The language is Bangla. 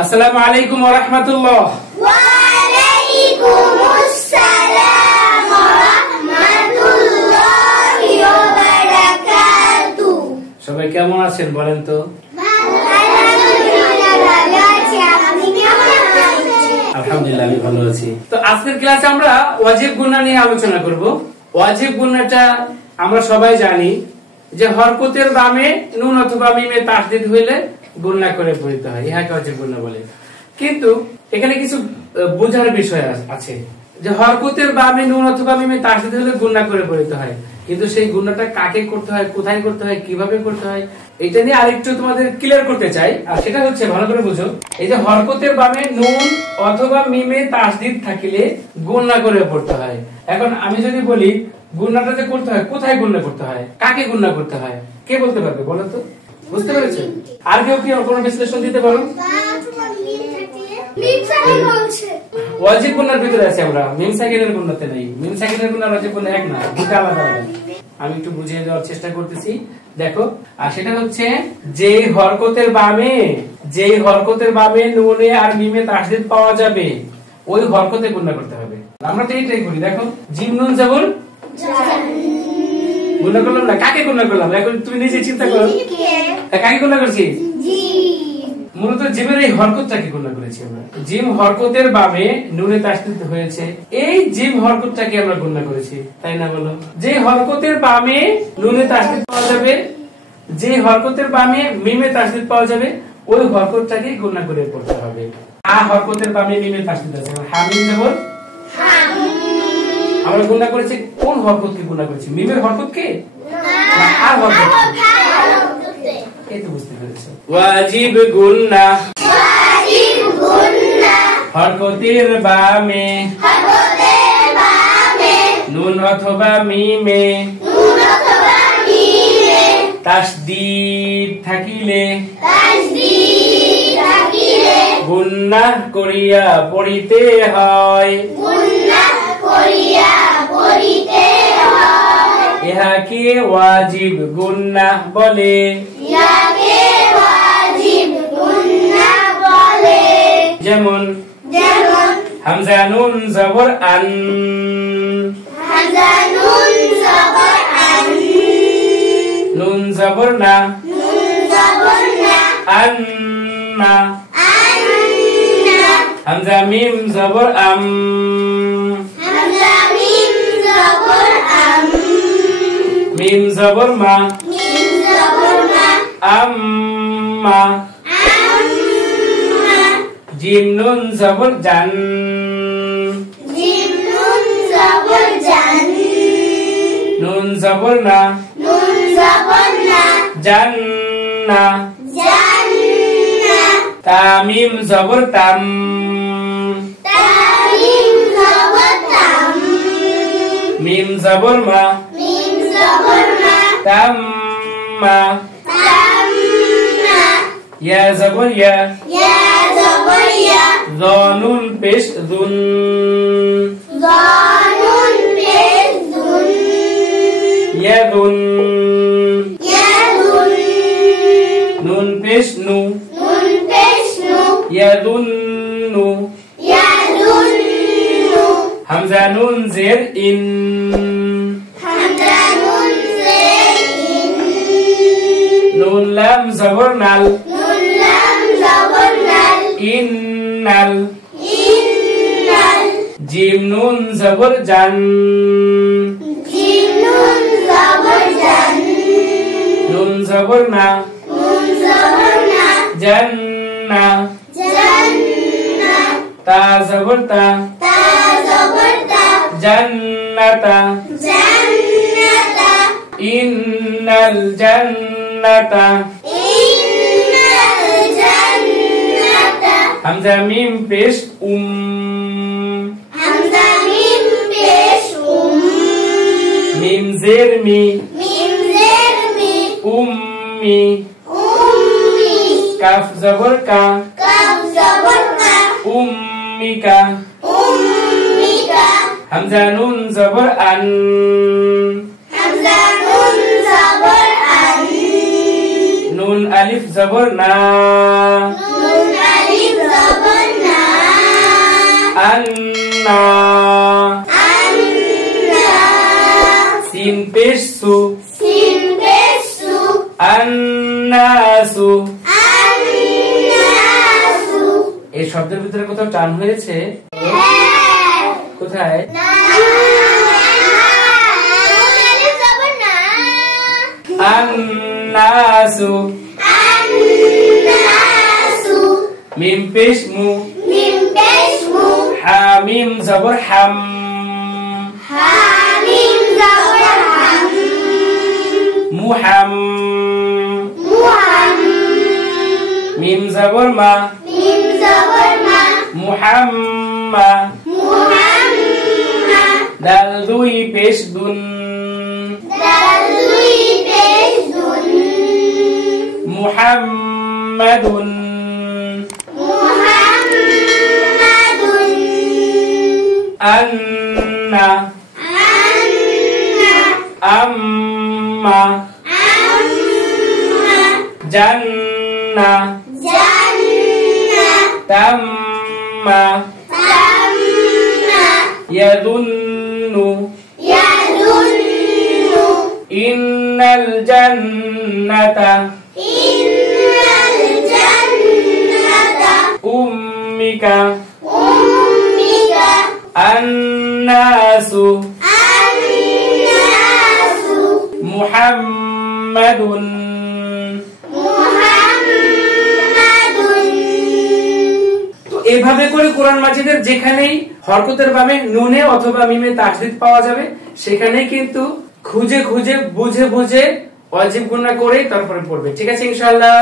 আসসালামু আলাইকুম ওয়া রাহমাতুল্লাহ। ওয়া আলাইকুমুস সালাম ওয়া রাহমাতুল্লাহি ওয়া বারাকাতুহু। সবাই কেমন আছেন বলেন তো? আলহামদুলিল্লাহ আমি ভালো আছি। তো আজকের ক্লাসে আমরা ওয়াজিব গুনাহ নিয়ে আলোচনা করব। ওয়াজিব গুনাহটা আমরা সবাই জানি যে হরকতের বামে নুন অথবা মিমে তাসদীদ হইলে গুনাহ করে পড়তে হয়, ইহাকে ওয়াজিব গুনাহ বলে। কিন্তু এখানে কিছু বোঝার বিষয় আছে যে হরকতের বামে নুন অথবা মিমে তাসদীদ হলে গুনাহ করে পড়তে হয়, কিন্তু সেই গুনাহটা কাকে করতে হয়, কোথায় করতে হয়, কিভাবে করতে হয়, এটা নিয়ে আরেকটু তোমাদের ক্লিয়ার করতে চাই। আর সেটা হচ্ছে, ভালো করে বুঝো, এই যে হরকতের বামে নুন অথবা মিমে তাসদীদ থাকিলে গুনাহ করে পড়তে হয়। এখন আমি যদি বলি গুনাহটা যে করতে হয়, কোথায় গুনাহ করতে হয়, কাকে গুনাহ করতে হয়, কে বলতে পারবে বলো তো? বুঝতে পেরেছো? আর কেউ কি কোনো বিশ্লেষণ দিতে পারো? ওয়াজিব গুনাহর ভিতরে আছে আমরা, মিম সাকিনের গুনাহতে নাই। মিম সাকিনের গুনাহ ওয়াজিব গুনাহ এক না, দুটো আলাদা আলাদা। আমি একটু বুঝিয়ে দেওয়ার চেষ্টা করতেছি, দেখো। আর সেটা হচ্ছে যে হরকতের বামে নুনে আর মিমে তাসদীদ পাওয়া যাবে, ওই হরকতে গুনাহ করতে হবে। আমরা তো এইটাই করি, দেখো, জিম নুন জবর গুনাহ করলাম না, কাকে গুনাহ করলাম? এখন তুমি নিজে চিন্তা করো, কাকে গুনাহ করছি? মূলত জিমের এই হরকতটাকে গুনাহ করেছি আমরা। জিম হরকতের বামে নুনে তাসদীদ হয়েছে, এই জিম হরকতটাকে আমরা গুনাহ করেছি, তাই না বলো? যে হরকতের বামে নুনে তাসদীদ পাওয়া যাবে, যে হরকতের বামে মিমে তাসদীদ পাওয়া যাবে, ওই হরকতটাকে গুনাহ করে পড়তে হবে। হরকতের বামে মিমে তাসদীদ আছে, হামিম জবর আমরা গুনাহ করেছি। কোন হরকতকে গুনাহ করেছি? মিমের হরকতকে না আর হরকতকে? এই তো বুঝতে পেরেছো। ওয়াজিব গুনাহ হরকতের বামে নুন অথবা মিমে তাসদীদ থাকিলে গুনাহ করিয়া পড়িতে হয়, ইহাকে ওয়াজিব গুনাহ বলে। যেমন হামজা নুন জবর আন, নুন জবর না, আন্না। হামজা মিম জবর আম, মিম জবর মা, আম্মা। জিম নুন জবর জান, নুন জবর না, জান্না। তামিম জবর তাম, মিম জবর মা, তাম্মা। ইয়া জবর ইয়া, নুন পেশ দুন, ইয়াদুন। নুন পেশ নু, ইয়াদুন্নু। হামজা নুন জের ইন, নুন লাম জবর নাল, ইন্নাল। জিম নুন জবর জান, নুন জবর না, জান্না। তা জবর তা, জান্নাতা। ইন্নাল জান্নাতা। হামজা মিম পেশ মিম জের মি, উম্মি। কাফ জবর কা, উম্মিকা। হামজা নুন জবর আন, নুন আলিফ জবর না, আন্না anna সিন পেশ সু sin pesu আন্নাসু annasu এই শব্দের ভিতরে কোথাও টান হয়েছে কোথায় আন্নাসু মিম পেশ মু হামিম জবর হাম মুহাম মিম জবর মা মুহাম্মা দাল দুই পেশ দুন মুহাম্মাদুন আন্না আম্মা জান্না তাম্মা ইয়াদুন্নু ইন্নাল জান্নাতা উম্মিকা আন্নাসু মুহাম্মাদুন এভাবে করে কোরআন মাজিদের যেখানেই হরকতের বামে নুনে অথবা মিমে তাসদীদ পাওয়া যাবে সেখানেই কিন্তু খুঁজে খুঁজে বুঝে বুঝে ওয়াজিব গুণা করে তারপরে পড়বে। ঠিক আছে ইনশাআল্লাহ।